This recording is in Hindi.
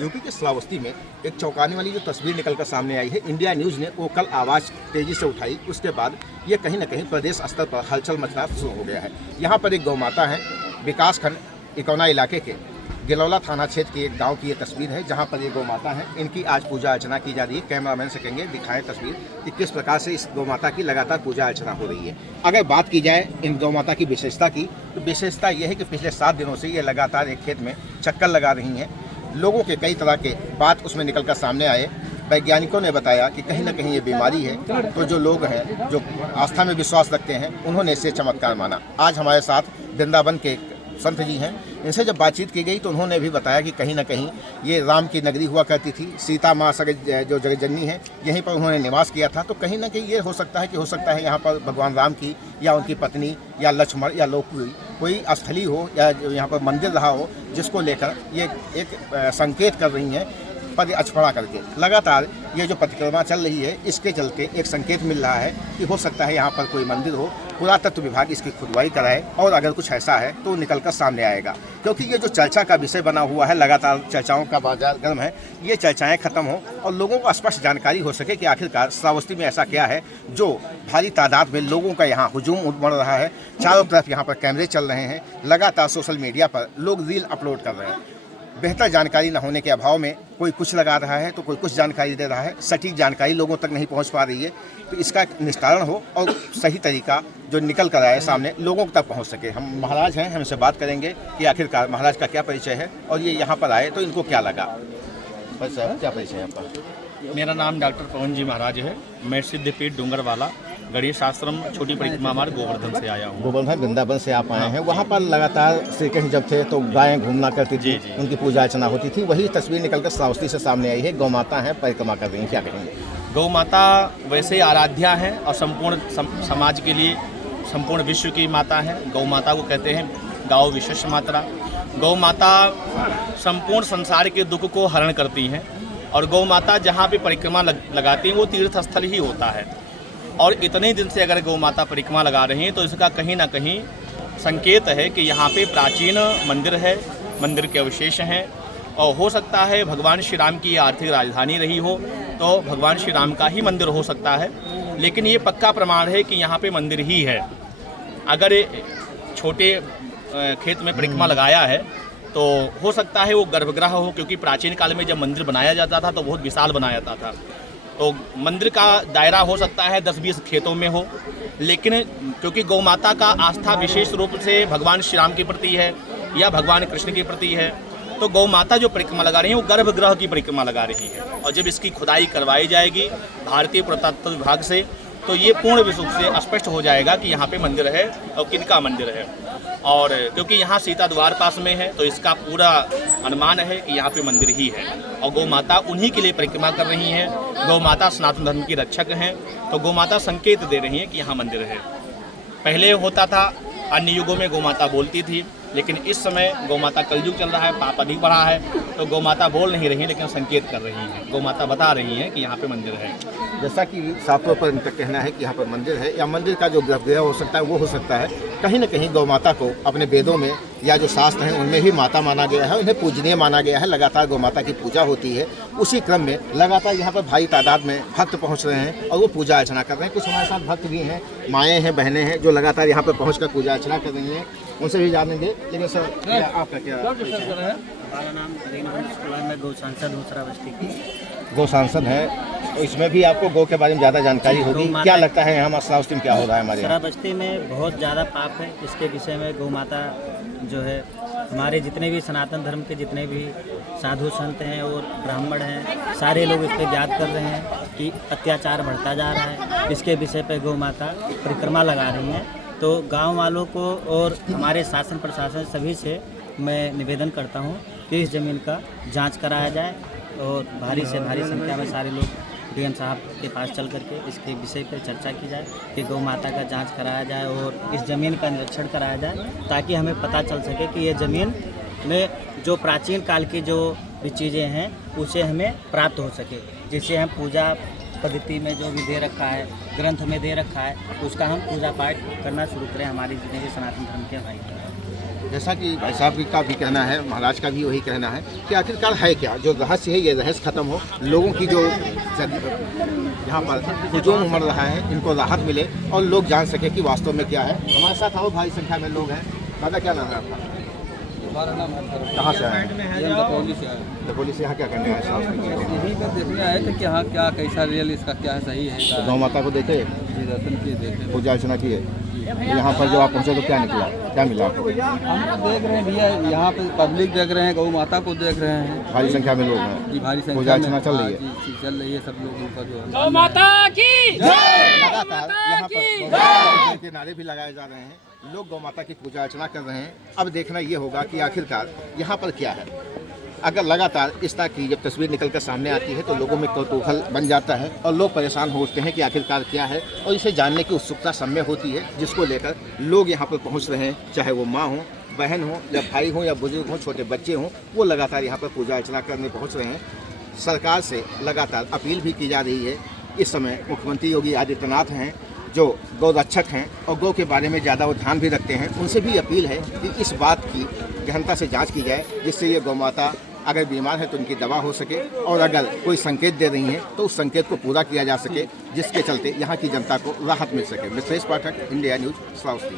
यूपी के श्रावस्ती में एक चौंकाने वाली जो तस्वीर निकलकर सामने आई है, इंडिया न्यूज़ ने वो कल आवाज़ तेज़ी से उठाई। उसके बाद ये कहीं ना कहीं प्रदेश स्तर पर हलचल मचना शुरू हो गया है। यहाँ पर एक गौ माता है, विकासखंड इकौना इलाके के गिलौला थाना क्षेत्र के एक गांव की ये तस्वीर है, जहां पर ये गौ माता है। इनकी आज पूजा अर्चना की जा रही है। कैमरामैन से कहेंगे दिखाएं तस्वीर कि किस प्रकार से इस गौ माता की लगातार पूजा अर्चना हो रही है। अगर बात की जाए इन गौ माता की विशेषता की, तो विशेषता ये है कि पिछले 7 दिनों से ये लगातार एक खेत में चक्कर लगा रही हैं। लोगों के कई तरह के बात उसमें निकल कर सामने आए। वैज्ञानिकों ने बताया कि कहीं ना कहीं ये बीमारी है, तो जो लोग हैं जो आस्था में विश्वास रखते हैं उन्होंने इसे चमत्कार माना। आज हमारे साथ वृंदावन के संत जी हैं। इनसे जब बातचीत की गई तो उन्होंने भी बताया कि कहीं ना कहीं ये राम की नगरी हुआ करती थी। सीता माँ जो जगज्जननी है, यहीं पर उन्होंने निवास किया था। तो कहीं ना कहीं ये हो सकता है यहाँ पर भगवान राम की या उनकी पत्नी या लक्ष्मण या लोग कोई स्थली हो या यहाँ पर मंदिर रहा हो, जिसको लेकर ये एक संकेत कर रही हैं पद अछपड़ा करके। लगातार ये जो परिक्रमा चल रही है, इसके चलते एक संकेत मिल रहा है कि हो सकता है यहाँ पर कोई मंदिर हो। पुरातत्व विभाग इसकी खुदवाई कराए और अगर कुछ ऐसा है तो निकल कर सामने आएगा, क्योंकि ये जो चर्चा का विषय बना हुआ है, लगातार चर्चाओं का बाजार गर्म है। ये चर्चाएं खत्म हो और लोगों को स्पष्ट जानकारी हो सके कि आखिरकार श्रावस्ती में ऐसा क्या है जो भारी तादाद में लोगों का यहाँ हुजूम उमड़ रहा है। चारों तरफ यहाँ पर कैमरे चल रहे हैं, लगातार सोशल मीडिया पर लोग रील अपलोड कर रहे हैं। बेहतर जानकारी न होने के अभाव में कोई कुछ लगा रहा है तो कोई कुछ जानकारी दे रहा है। सटीक जानकारी लोगों तक नहीं पहुंच पा रही है, तो इसका निस्तारण हो और सही तरीका जो निकल कर आए सामने लोगों तक पहुंच सके। हम महाराज हैं, हमसे बात करेंगे कि आखिरकार महाराज का क्या परिचय है और ये यहाँ पर आए तो इनको क्या लगा। बस साहब, क्या परिचय है आपका? मेरा नाम डॉक्टर पवन जी महाराज है। मैं सिद्धपीठ डूंगरवाला गणेश आश्रम छोटी परिक्रमा मार्ग गोवर्धन से आया हूँ। गोवर्धन वृंदावन से आप आए हैं। वहाँ पर लगातार श्री कृष्ण जब थे तो गायें घूमना करती थी, उनकी पूजा अर्चना होती थी। वही तस्वीर निकलकर श्रावस्ती से सामने आई है। गौ माता है, परिक्रमा कर रही हैं, क्या कहेंगे? गौ माता वैसे आराध्या है और संपूर्ण समाज के लिए, संपूर्ण विश्व की माता है। गौ माता को कहते हैं गाओ विशेष मात्रा। गौ माता संपूर्ण संसार के दुख को हरण करती हैं और गौ माता जहाँ भी परिक्रमा लगाती हैं वो तीर्थ स्थल ही होता है। और इतने दिन से अगर गौ माता परिक्रमा लगा रही हैं तो इसका कहीं ना कहीं संकेत है कि यहाँ पे प्राचीन मंदिर है, मंदिर के अवशेष हैं। और हो सकता है भगवान श्री राम की आर्थिक राजधानी रही हो तो भगवान श्री राम का ही मंदिर हो सकता है। लेकिन ये पक्का प्रमाण है कि यहाँ पे मंदिर ही है। अगर छोटे खेत में परिक्रमा लगाया है तो हो सकता है वो गर्भगृह हो, क्योंकि प्राचीन काल में जब मंदिर बनाया जाता था तो बहुत विशाल बनाया जाता था। तो मंदिर का दायरा हो सकता है 10-20 खेतों में हो, लेकिन क्योंकि गौ माता का आस्था विशेष रूप से भगवान श्री राम के प्रति है या भगवान कृष्ण के प्रति है, तो गौ माता जो परिक्रमा लगा रही है वो गर्भगृह की परिक्रमा लगा रही है। और जब इसकी खुदाई करवाई जाएगी भारतीय पुरातत्व विभाग से तो ये पूर्ण रूप से स्पष्ट हो जाएगा कि यहाँ पे मंदिर है और किनका मंदिर है। और क्योंकि यहाँ सीता द्वार पास में है तो इसका पूरा अनुमान है कि यहाँ पे मंदिर ही है और गौ माता उन्हीं के लिए परिक्रमा कर रही हैं। गौ माता सनातन धर्म की रक्षक हैं, तो गौ माता संकेत दे रही हैं कि यहाँ मंदिर है। पहले होता था, अन्य युगों में गौ माता बोलती थी, लेकिन इस समय गौ माता कलयुग चल रहा है, पाप अधिक बढ़ा है, तो गौ माता बोल नहीं रही लेकिन संकेत कर रही हैं। गौ माता बता रही हैं कि यहाँ पे मंदिर है। जैसा कि साफ तौर पर इनका कहना है कि यहाँ पर मंदिर है या मंदिर का जो गर्भगृह हो सकता है वो हो सकता है। कहीं ना कहीं गौ माता को अपने वेदों में या जो शास्त्र हैं उनमें भी माता माना गया है, उन्हें पूजनीय माना गया है। लगातार गौ माता की पूजा होती है। उसी क्रम में लगातार यहाँ पर भारी तादाद में भक्त पहुँच रहे हैं और वो पूजा अर्चना कर रहे हैं। कुछ हमारे साथ भक्त भी हैं, माएँ हैं, बहनें हैं जो लगातार यहाँ पर पहुँच कर पूजा अर्चना कर रही हैं। उनसे भी जानेंगे। लेकिन सर, आपका क्या परिचय है? हमारा नाम मैं गौ सांसद हूँ श्रावस्ती की। गौ सांसद है, तो इसमें भी आपको गौ के बारे में ज़्यादा जानकारी होगी। क्या लगता है यहाँ श्रावस्ती में क्या हो रहा है हमारे यहाँ? श्रावस्ती में बहुत ज़्यादा पाप है। इसके विषय में गौ माता जो है, हमारे जितने भी सनातन धर्म के जितने भी साधु संत हैं और ब्राह्मण हैं, सारे लोग इस पर याद कर रहे हैं कि अत्याचार बढ़ता जा रहा है। इसके विषय पर गौ माता परिक्रमा लगा रही हैं। तो गांव वालों को और हमारे शासन प्रशासन सभी से मैं निवेदन करता हूं कि इस ज़मीन का जांच कराया जाए और भारी से भारी संख्या में सारे लोग डीएम साहब के पास चल करके इसके विषय पर चर्चा की जाए कि गौ माता का जांच कराया जाए और इस ज़मीन का निरीक्षण कराया जाए, ताकि हमें पता चल सके कि ये ज़मीन में जो प्राचीन काल की जो भी चीज़ें हैं उसे हमें प्राप्त हो सके, जिससे हम पूजा पद्धति में जो भी दे रखा है, ग्रंथ में दे रखा है, उसका हम पूजा पाठ करना शुरू करें हमारी जितने भी सनातन धर्म के भाई। जैसा कि भाई साहब का भी कहना है, महाराज का भी वही कहना है कि आखिरकार है क्या जो रहस्य है, ये रहस्य खत्म हो, लोगों की जो यहाँ पर हुजूम उमड़ रहा है इनको राहत मिले और लोग जान सके कि वास्तव में क्या है। हमारे साथ और भारी संख्या में लोग हैं। दादा क्या नाम है आपका? हमारा नाम है कहाँ से आए हैं? दपोली से आए दपोली से। यहाँ क्या करने आए शास्त्र की? यहीं पर देखने आए थे कि हाँ क्या कैसा रियल इसका क्या है, सही है तो गौ माता को देखे, जी दर्शन किए देखे। पूजा अर्चना किए। यहाँ पर जब आप पहुँचे तो क्या निकला, क्या मिला आपको? हम तो देख रहे हैं भैया, यहाँ पे पब्लिक देख रहे हैं, गौ माता को देख रहे हैं, भारी संख्या में लोग हैं। जी भारी संख्या पूजा में। अर्चना चल रही है। हाँ, जी चल रही है, सब लोगों का जो है। लगातार यहाँ पर गौ माता के नारे भी लगाए जा रहे हैं, लोग गौ माता की पूजा अर्चना कर रहे हैं। अब देखना ये होगा कि आखिरकार यहाँ पर क्या है। अगर लगातार इस तरह की जब तस्वीर निकल कर सामने आती है तो लोगों में कौतूहल बन जाता है और लोग परेशान हो उठते हैं कि आखिरकार क्या है, और इसे जानने की उत्सुकता सब में होती है, जिसको लेकर लोग यहाँ पर पहुँच रहे हैं, चाहे वो माँ हो, बहन हो, या भाई हो, या बुजुर्ग हो, छोटे बच्चे हों, वो लगातार यहाँ पर पूजा अर्चना करने पहुँच रहे हैं। सरकार से लगातार अपील भी की जा रही है। इस समय मुख्यमंत्री योगी आदित्यनाथ हैं जो गौ रक्षक हैं और गौ के बारे में ज़्यादा वो ध्यान भी रखते हैं, उनसे भी अपील है कि इस बात की गहनता से जांच की जाए, जिससे ये गौ माता अगर बीमार है तो उनकी दवा हो सके, और अगर कोई संकेत दे रही हैं तो उस संकेत को पूरा किया जा सके, जिसके चलते यहाँ की जनता को राहत मिल सके। मित्रेश पाठक, इंडिया न्यूज़, श्रावस्ती।